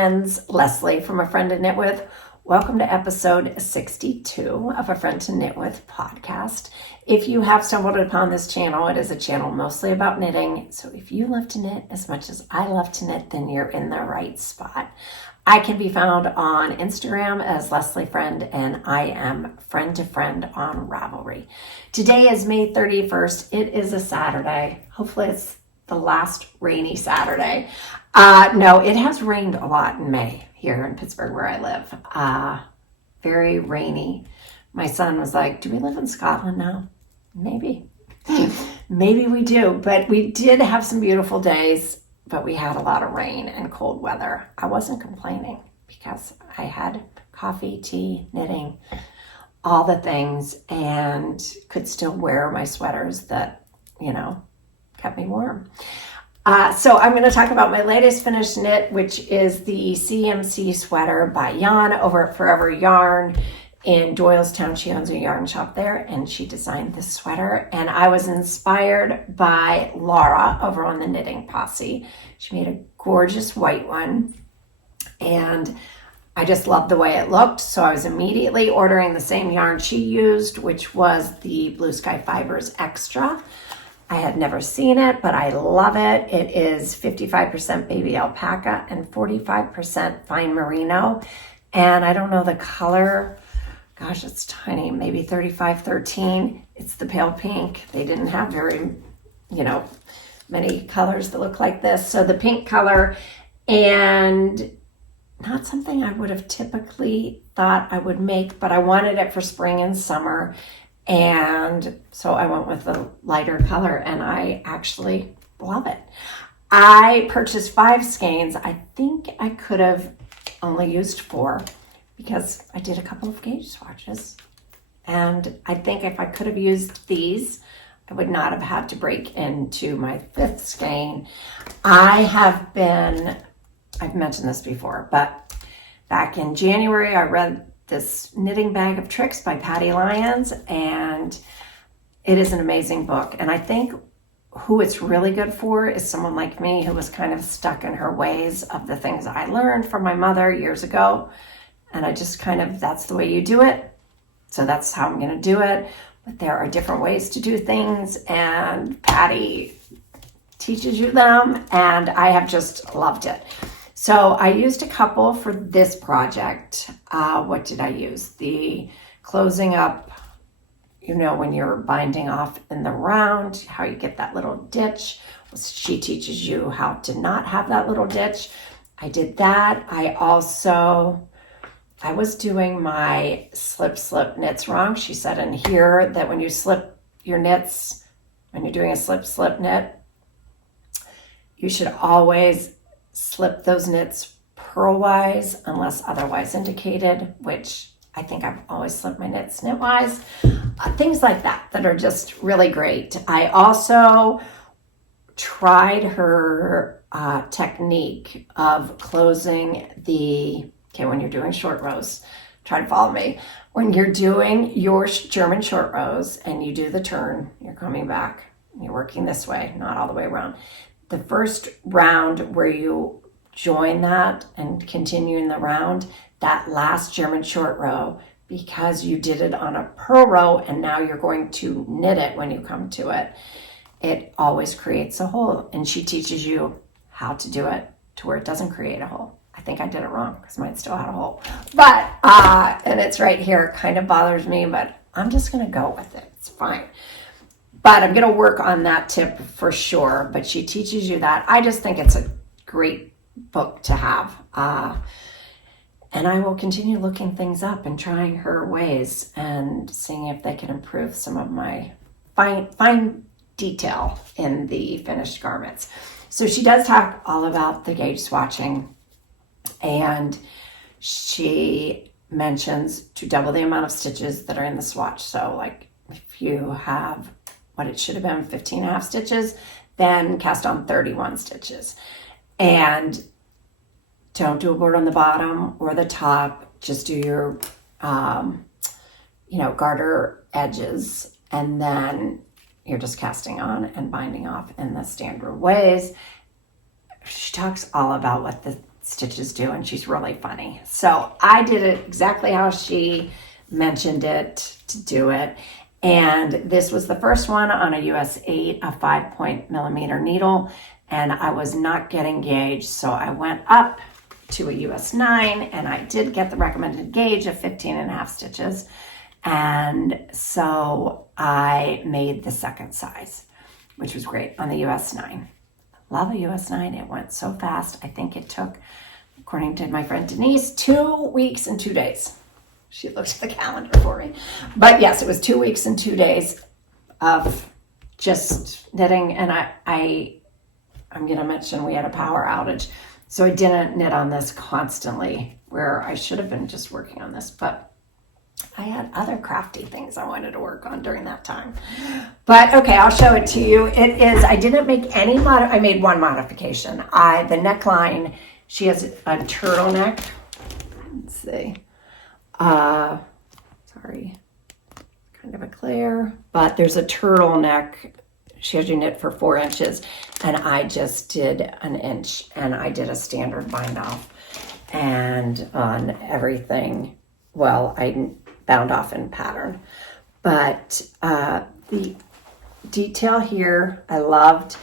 friends, Leslie from A Friend to Knit With. Welcome to episode 62 of A Friend to Knit With podcast. If you have stumbled upon this channel, it is a channel mostly about knitting. So if you love to knit as much as I love to knit, then you're in the right spot. I can be found on Instagram as Leslie Friend, and I am friend to friend on Ravelry. Today is May 31st. It is a Saturday. Hopefully it's the last rainy Saturday. No, it has rained a lot in May here in Pittsburgh where I live. Very rainy. My son was like, do we live in Scotland now? Maybe. Maybe we do. But we did have some beautiful days, but we had a lot of rain and cold weather. I wasn't complaining because I had coffee, tea, knitting, all the things, and could still wear my sweaters that, kept me warm. So I'm going to talk about my latest finished knit, which is the CMC Sweater by Jan over at Forever Yarn in Doylestown. She owns a yarn shop there, and she designed this sweater. And I was inspired by Laura over on the Knitting Posse. She made a gorgeous white one, and I just loved the way it looked. So I was immediately ordering the same yarn she used, which was the Blue Sky Fibers Extra. I had never seen it, but I love it. It is 55% baby alpaca and 45% fine merino. And I don't know the color. Gosh, it's tiny, maybe 3513. It's the pale pink. They didn't have very, many colors that look like this. So the pink color, and not something I would have typically thought I would make, but I wanted it for spring and summer. And so I went with the lighter color, and I actually love it. I purchased 5 skeins. I think I could have only used 4 because I did a couple of gauge swatches. And I think if I could have used these, I would not have had to break into my 5th skein. I've mentioned this before, but back in January, I read this Knitting Bag of Tricks by Patty Lyons, and it is an amazing book. And I think who it's really good for is someone like me who was kind of stuck in her ways of the things I learned from my mother years ago. And I just that's the way you do it. So that's how I'm going to do it. But there are different ways to do things, and Patty teaches you them, and I have just loved it. So I used a couple for this project. What did I use? The closing up, when you're binding off in the round, how you get that little ditch. She teaches you how to not have that little ditch. I did that. I was doing my slip knits wrong. She said in here that when you slip your knits, when you're doing a slip knit, you should always slip those knits purlwise unless otherwise indicated, which I think I've always slipped my knits knitwise. Things like that are just really great. I also tried her technique of closing when you're doing short rows, try to follow me. When you're doing your German short rows and you do the turn, you're coming back, you're working this way, not all the way around. The first round where you join that and continue in the round, that last German short row, because you did it on a purl row and now you're going to knit it when you come to it, it always creates a hole. And she teaches you how to do it to where it doesn't create a hole. I think I did it wrong because mine still had a hole. But, and it's right here, it kind of bothers me, but I'm just going to go with it. It's fine. But I'm going to work on that tip for sure. But she teaches you that. I just think it's a great book to have. And I will continue looking things up and trying her ways and seeing if they can improve some of my fine detail in the finished garments. So she does talk all about the gauge swatching. And she mentions to double the amount of stitches that are in the swatch. So like if you have what it should have been 15 and a half stitches, then cast on 31 stitches. And don't do a board on the bottom or the top. Just do your, garter edges, and then you're just casting on and binding off in the standard ways. She talks all about what stitches do, and she's really funny. So I did it exactly how she mentioned it to do it. And this was the first one on a US 8, a 5.0mm needle, and I was not getting gauge, so I went up to a US 9, and I did get the recommended gauge of 15.5 stitches. And so I made the second size, which was great on the US 9. Love a US 9. It went so fast. I think it took, according to my friend Denise, 2 weeks and 2 days. She looked at the calendar for me. But yes, it was 2 weeks and 2 days of just knitting. And I'm going to mention we had a power outage. So I didn't knit on this constantly, where I should have been just working on this. But I had other crafty things I wanted to work on during that time. But okay, I'll show it to you. It is, I didn't make any I made one modification. The neckline, she has a turtleneck. Let's see. Sorry, kind of a glare, but there's a turtleneck. She has you knit for 4 inches, and I just did 1 inch, and I did a standard bind off, and on everything, well, I bound off in pattern, but the detail here I loved,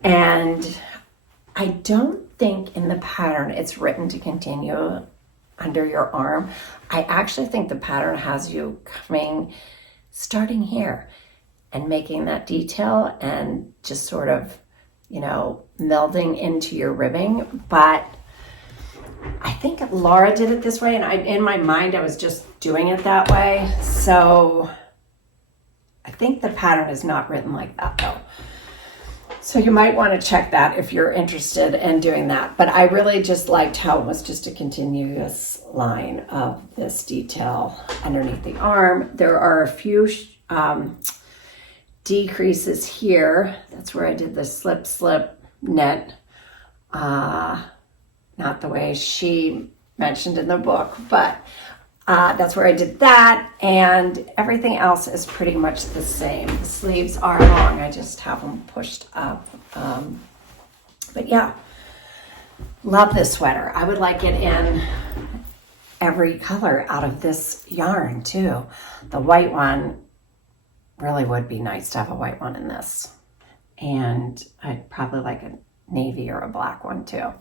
and I don't think in the pattern it's written to continue under your arm. I actually think the pattern has you starting here and making that detail and just sort of, melding into your ribbing. But I think Laura did it this way, and in my mind, I was just doing it that way. So I think the pattern is not written like that though. So you might want to check that if you're interested in doing that. But I really just liked how it was just a continuous line of this detail underneath the arm. There are a few decreases here. That's where I did the slip knit. Not the way she mentioned in the book, but that's where I did that, and everything else is pretty much the same. The sleeves are long, I just have them pushed up. But yeah, love this sweater. I would like it in every color out of this yarn too. The white one really would be nice to have a white one in this. And I'd probably like a navy or a black one too.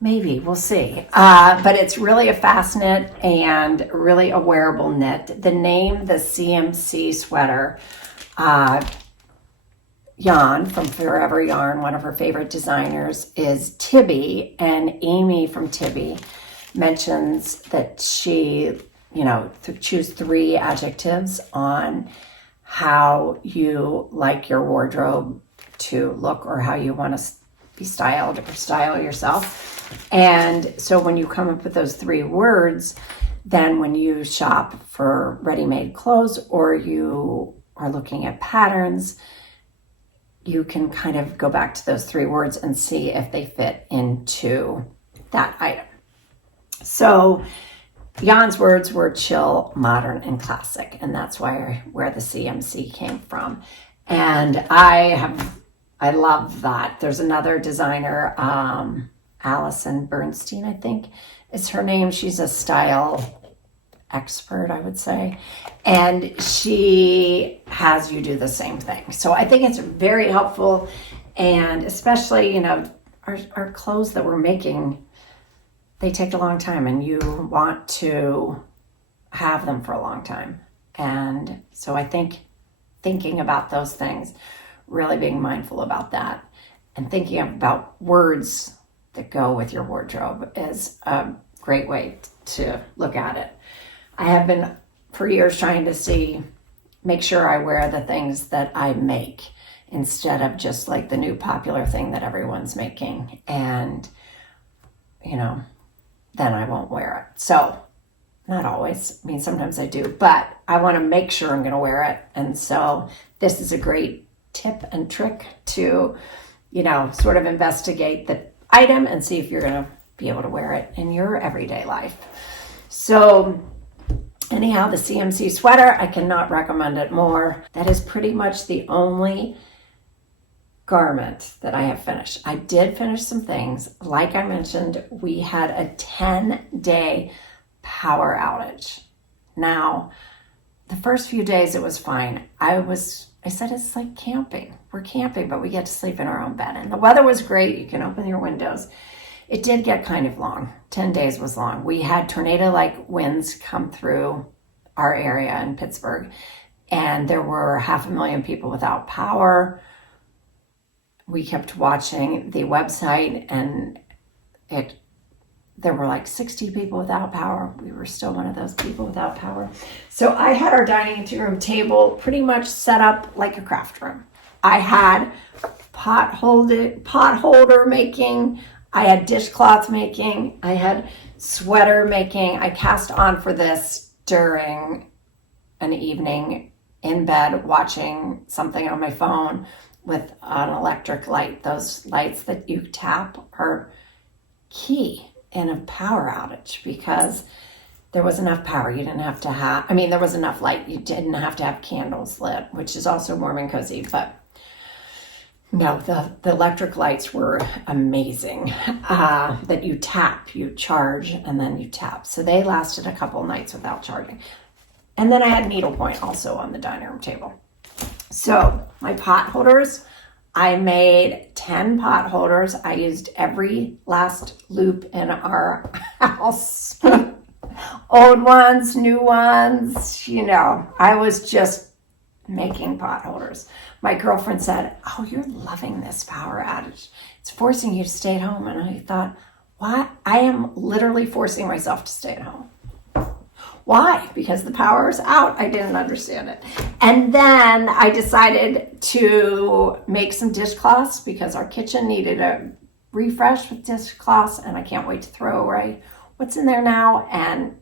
Maybe, we'll see. But it's really a fast knit and really a wearable knit. The name, the CMC Sweater, Jan from Forever Yarn, one of her favorite designers, is Tibby. And Amy from Tibby mentions that she, choose 3 adjectives on how you like your wardrobe to look or how you want to be styled or style yourself. And so when you come up with those 3 words, then when you shop for ready-made clothes or you are looking at patterns, you can kind of go back to those 3 words and see if they fit into that item. So Jan's words were chill, modern, and classic, and that's where the CMC came from. And I love that. There's another designer, Allison Bernstein, I think is her name. She's a style expert, I would say. And she has you do the same thing. So I think it's very helpful. And especially, our clothes that we're making, they take a long time and you want to have them for a long time. And so I think thinking about those things, really being mindful about that, and thinking about words that go with your wardrobe is a great way to look at it. I have been for years trying to make sure I wear the things that I make instead of just like the new popular thing that everyone's making. And, then I won't wear it. So not always. Sometimes I do, but I want to make sure I'm going to wear it. And so this is a great tip and trick to, sort of investigate the item and see if you're going to be able to wear it in your everyday life. So anyhow, the CMC Sweater, I cannot recommend it more. That is pretty much the only garment that I have finished. I did finish some things. Like I mentioned, we had a 10-day power outage. Now, the first few days it was fine. I said it's like camping. We're camping, but we get to sleep in our own bed. And the weather was great. You can open your windows. It did get kind of long. 10 days was long. We had tornado-like winds come through our area in Pittsburgh, and there were 500,000 people without power. We kept watching the website, and there were like 60 people without power. We were still one of those people without power. So I had our dining room table pretty much set up like a craft room. I had pot holder making. I had dishcloth making. I had sweater making. I cast on for this during an evening in bed watching something on my phone with an electric light. Those lights that you tap are key in a power outage because there was enough power. You didn't have to have, there was enough light. You didn't have to have candles lit, which is also warm and cozy. But no, the electric lights were amazing. That you tap, you charge, and then you tap. So they lasted a couple nights without charging. And then I had needlepoint also on the dining room table. So my pot holders, I made 10 pot holders. I used every last loop in our house. Old ones, new ones, I was just making pot holders. My girlfriend said, "Oh, you're loving this power outage. It's forcing you to stay at home." And I thought, what? I am literally forcing myself to stay at home. Why? Because the power is out. I didn't understand it. And then I decided to make some dishcloths because our kitchen needed a refresh with dishcloths, and I can't wait to throw away what's in there now and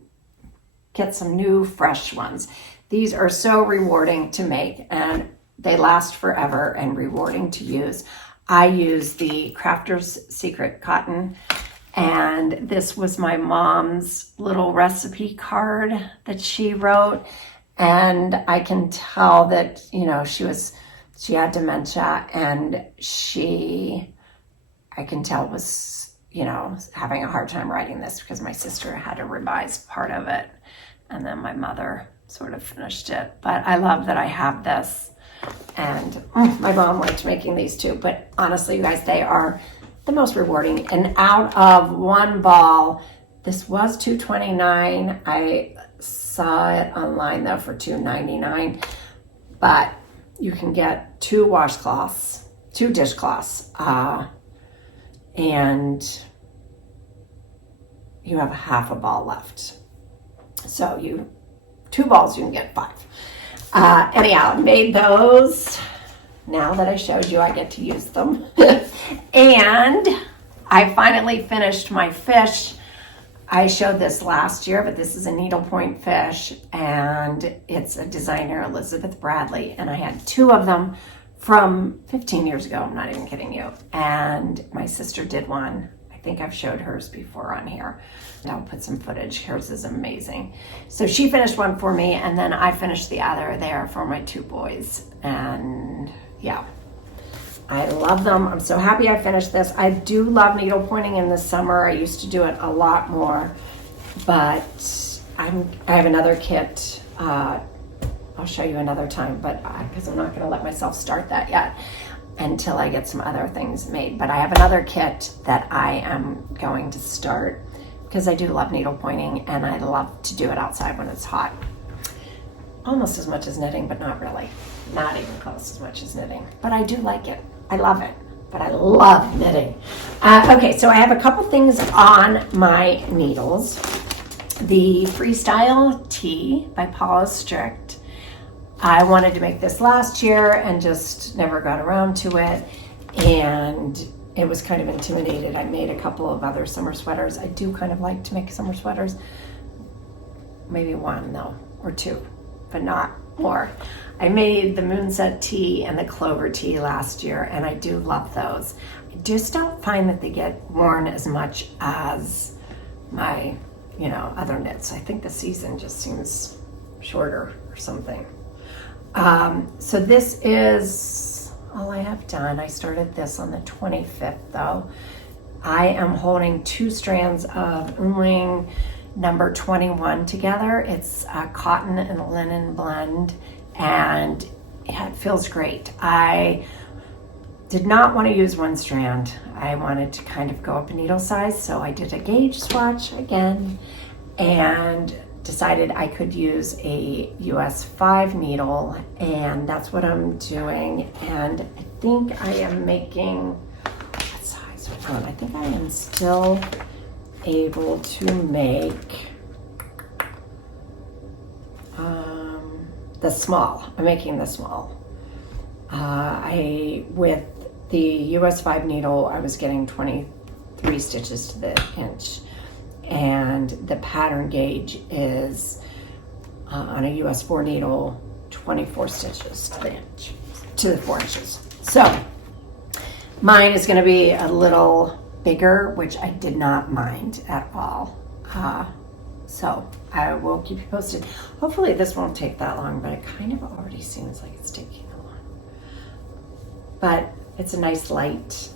get some new fresh ones. These are so rewarding to make, and they last forever and rewarding to use. I use the Crafter's Secret cotton, and this was my mom's little recipe card that she wrote. And I can tell that, she had dementia, and I can tell was, having a hard time writing this because my sister had to revise part of it. And then my mother sort of finished it. But I love that I have this. And my mom liked making these too. But honestly, you guys, they are the most rewarding. And out of one ball, this was $2.29. I saw it online though for $2.99. But you can get 2 washcloths, 2 dishcloths, and you have half a ball left. So 2 balls, you can get 5. Anyhow, I made those. Now that I showed you, I get to use them. And I finally finished my fish. I showed this last year, but this is a needlepoint fish, and it's a designer, Elizabeth Bradley, and I had 2 of them from 15 years ago. I'm not even kidding you. And my sister did one. I think I've showed hers before on here. I'll put some footage. Hers is amazing. So she finished one for me, and then I finished the other there for my 2 boys. And yeah, I love them. I'm so happy I finished this. I do love needlepointing in the summer. I used to do it a lot more, but I have another kit. I'll show you another time, but because I'm not going to let myself start that yet until I get some other things made. But I have another kit that I am going to start because I do love needlepointing, and I love to do it outside when it's hot. Almost as much as knitting, but not really. Not even close as much as knitting. But I do like it. I love it. But I love knitting. Okay, so I have a couple things on my needles. The Freestyle Tee by Paula Strict. I wanted to make this last year and just never got around to it. And it was kind of intimidated. I made a couple of other summer sweaters. I do kind of like to make summer sweaters. Maybe 1 though, or 2, but not more. I made the Moonset Tee and the Clover Tee last year, and I do love those. I just don't find that they get worn as much as my, other knits. I think the season just seems shorter or something. So this is all I have done. I started this on the 25th though. I am holding 2 strands of Onling number 21 together. It's a cotton and linen blend, and it feels great. I did not want to use 1 strand. I wanted to kind of go up a needle size, so I did a gauge swatch again and decided I could use a US 5 needle, and that's what I'm doing. And I think I am making, what size? I think I am still able to make the small. I'm making the small. With the US 5 needle, I was getting 23 stitches to the inch. And the pattern gauge is on a US 4 needle, 24 stitches to the inch, to the 4 inches. So mine is going to be a little bigger, which I did not mind at all. So I will keep you posted. Hopefully this won't take that long, but it kind of already seems like it's taking that long. But it's a nice light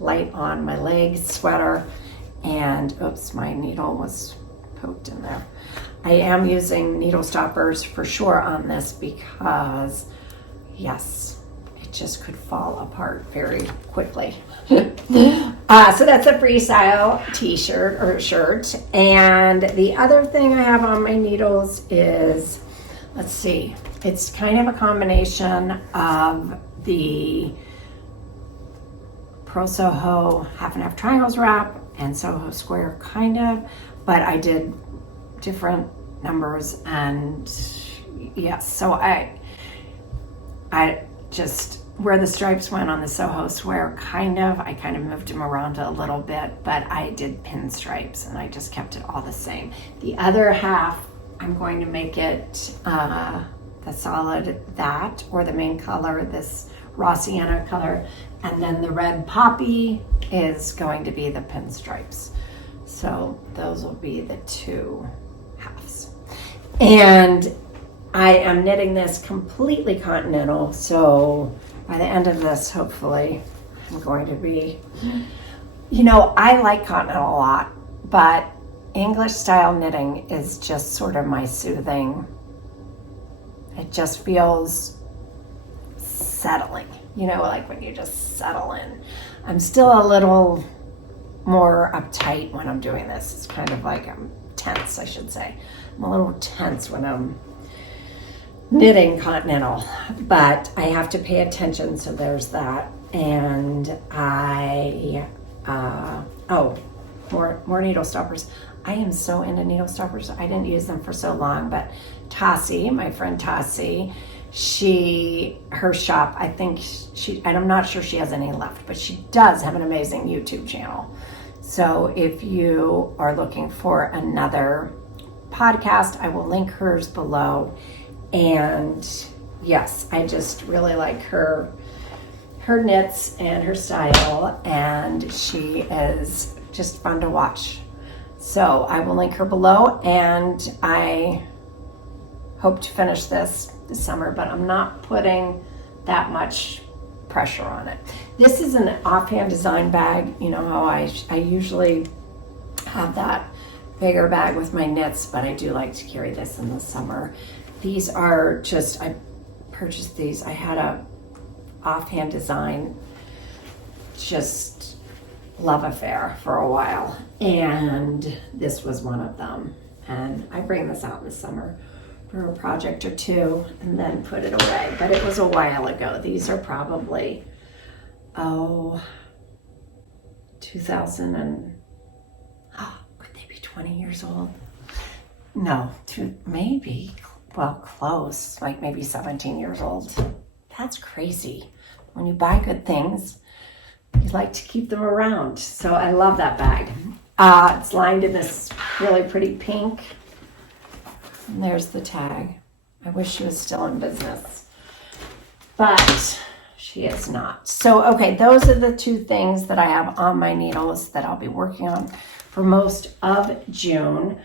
on my legs sweater. And oops, my needle was poked in there. I am using needle stoppers for sure on this because, yes, it just could fall apart very quickly. So that's a Freestyle t-shirt or shirt. And the other thing I have on my needles is, let's see, it's kind of a combination of the Purl Soho half and half triangles wrap and Soho square kind of, but I did different numbers. And yes, so I just, where the stripes went on the Soho square, I kind of moved them around a little bit, but I did pin stripes and I just kept it all the same. The other half, I'm going to make it the solid that, or the main color, this raw sienna color, and then the red poppy is going to be the pinstripes. So those will be the 2 halves. And I am knitting this completely continental, so by the end of this, hopefully, I'm going to be, I like continental a lot, but English style knitting is just sort of my soothing. It just feels settling, like when you just settle in. I'm still a little more uptight when I'm doing this. It's kind of like I'm tense, I should say. I'm a little tense when I'm knitting continental, but I have to pay attention, so there's that. And more needle stoppers. I am so into needle stoppers. I didn't use them for so long, but Tassie, my friend Tassie, her shop, I'm not sure she has any left, but she does have an amazing YouTube channel. So if you are looking for another podcast, I will link hers below. And yes, I just really like her knits and her style, and she is just fun to watch. So I will link her below, and I hope to finish this summer, but I'm not putting that much pressure on it. This is an offhand design bag. You know how I usually have that bigger bag with my knits, but I do like to carry this in the summer. These are just, I purchased these. I had a offhand design, just love affair for a while, and this was one of them. And I bring this out in the summer for a project or two and then put it away, but it was a while ago. These are probably 2000 and could they be 20 years old? No, maybe, well, close, like maybe 17 years old. That's crazy. When you buy good things, you like to keep them around. So I love that bag. It's lined in this really pretty pink. And there's the tag. I wish she was still in business, but she is not. So, okay, those are the 2 things that I have on my needles that I'll be working on for most of June.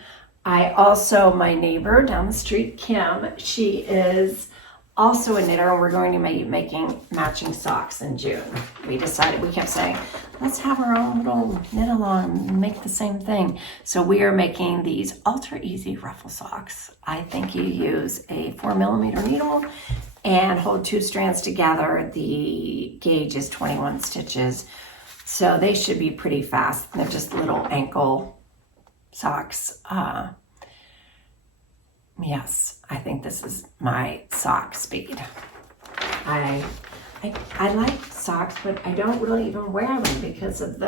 I also, my neighbor down the street, Kim, she is also a knitter, and we're going to be making matching socks in June. We kept saying, let's have our own little knit along and make the same thing. So we are making these ultra easy ruffle socks. I think you use a 4mm needle and hold 2 strands together. The gauge is 21 stitches. So they should be pretty fast. They're just little ankle socks. Yes, I think this is my sock speed. I like socks, but I don't really even wear them because of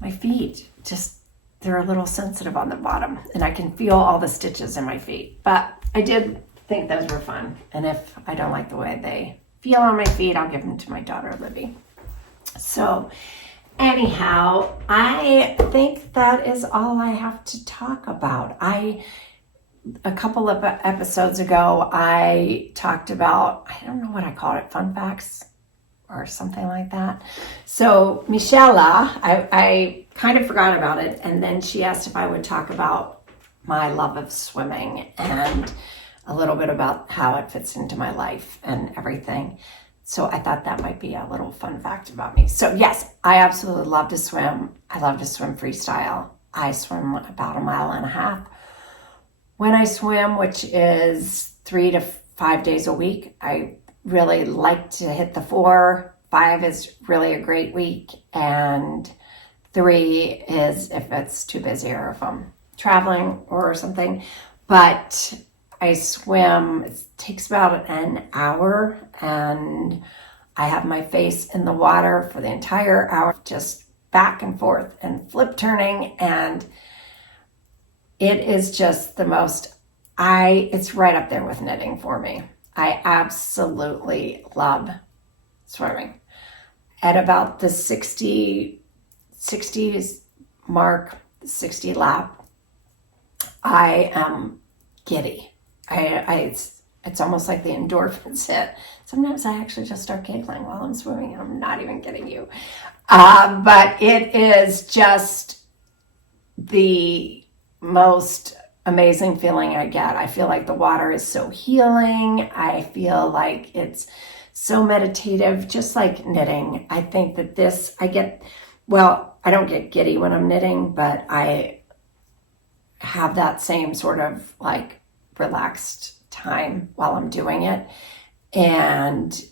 my feet. Just, they're a little sensitive on the bottom, and I can feel all the stitches in my feet. But I did think those were fun, and if I don't like the way they feel on my feet, I'll give them to my daughter, Libby. So anyhow, I think that is all I have to talk about. A couple of episodes ago, I talked about, I don't know what I called it, fun facts or something like that. So Michela, I kind of forgot about it, and then she asked if I would talk about my love of swimming and a little bit about how it fits into my life and everything. So I thought that might be a little fun fact about me. So yes, I absolutely love to swim. I love to swim freestyle. I swim about 1.5 miles. When I swim, which is 3 to 5 days a week, I really like to hit the 4. 5 is really a great week, and 3 is if it's too busy or if I'm traveling or something. But I swim, it takes about an hour, and I have my face in the water for the entire hour, just back and forth and flip turning, and it is just the most, it's right up there with knitting for me. I absolutely love swimming. At about the 60 mark, 60 lap, I am giddy. It's almost like the endorphins hit. Sometimes I actually just start giggling while I'm swimming, and I'm not even kidding you. But it is just the most amazing feeling I get. I feel like the water is so healing. I feel like it's so meditative, just like knitting. I think that I don't get giddy when I'm knitting, but I have that same sort of like relaxed time while I'm doing it. And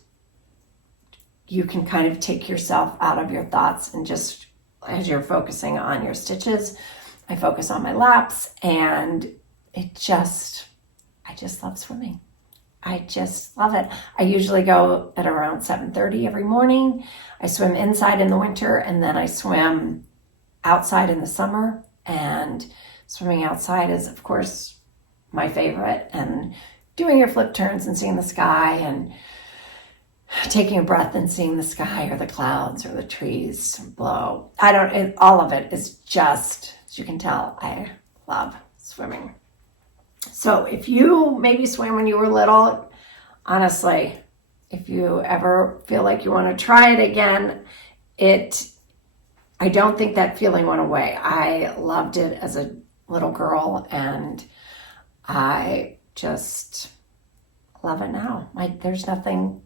you can kind of take yourself out of your thoughts, and just as you're focusing on your stitches, I focus on my laps, and I just love swimming. I just love it. I usually go at around 7:30 every morning. I swim inside in the winter, and then I swim outside in the summer. And swimming outside is, of course, my favorite. And doing your flip turns and seeing the sky and taking a breath and seeing the sky or the clouds or the trees blow. All of it is just, as you can tell, I love swimming. So if you maybe swam when you were little, honestly, if you ever feel like you want to try it again, I don't think that feeling went away. I loved it as a little girl, and I just love it now. There's nothing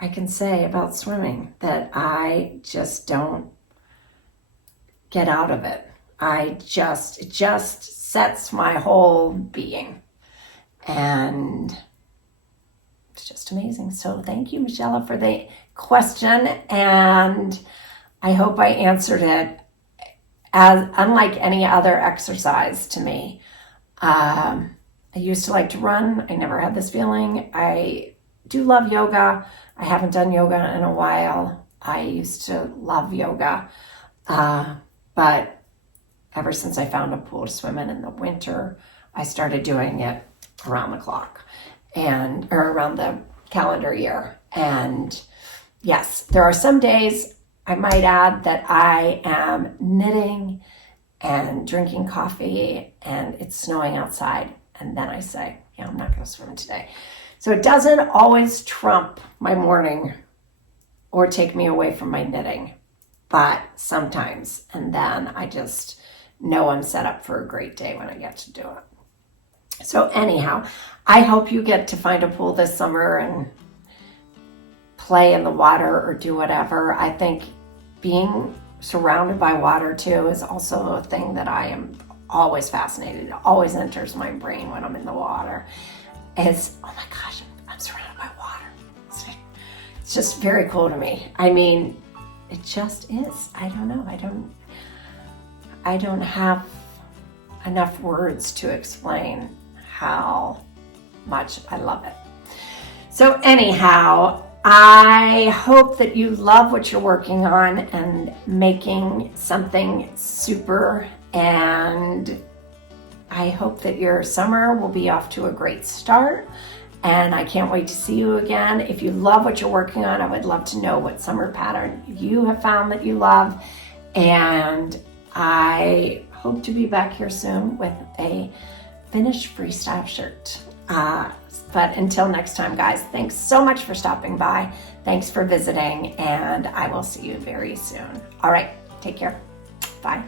I can say about swimming that I just don't get out of it. It just sets my whole being, and it's just amazing. So thank you, Michelle, for the question, and I hope I answered it as unlike any other exercise to me. I used to like to run. I never had this feeling. I do love yoga. I haven't done yoga in a while. I used to love yoga, but ever since I found a pool to swim in the winter, I started doing it around the clock or around the calendar year. And yes, there are some days, I might add, that I am knitting and drinking coffee and it's snowing outside. And then I say, yeah, I'm not going to swim today. So it doesn't always trump my morning or take me away from my knitting, but sometimes. And then I just know I'm set up for a great day when I get to do it. So anyhow, I hope you get to find a pool this summer and play in the water or do whatever. I think being surrounded by water too is also a thing that I am always fascinated. It always enters my brain when I'm in the water. Is, oh my gosh, I'm surrounded by water. It's just very cool to me. I mean, it just is. I don't know. I don't have enough words to explain how much I love it. So anyhow, I hope that you love what you're working on and making something super, and I hope that your summer will be off to a great start, and I can't wait to see you again. If you love what you're working on, I would love to know what summer pattern you have found that you love, and I hope to be back here soon with a finished freestyle shirt. But until next time, guys, thanks so much for stopping by. Thanks for visiting, and I will see you very soon. All right, take care. Bye.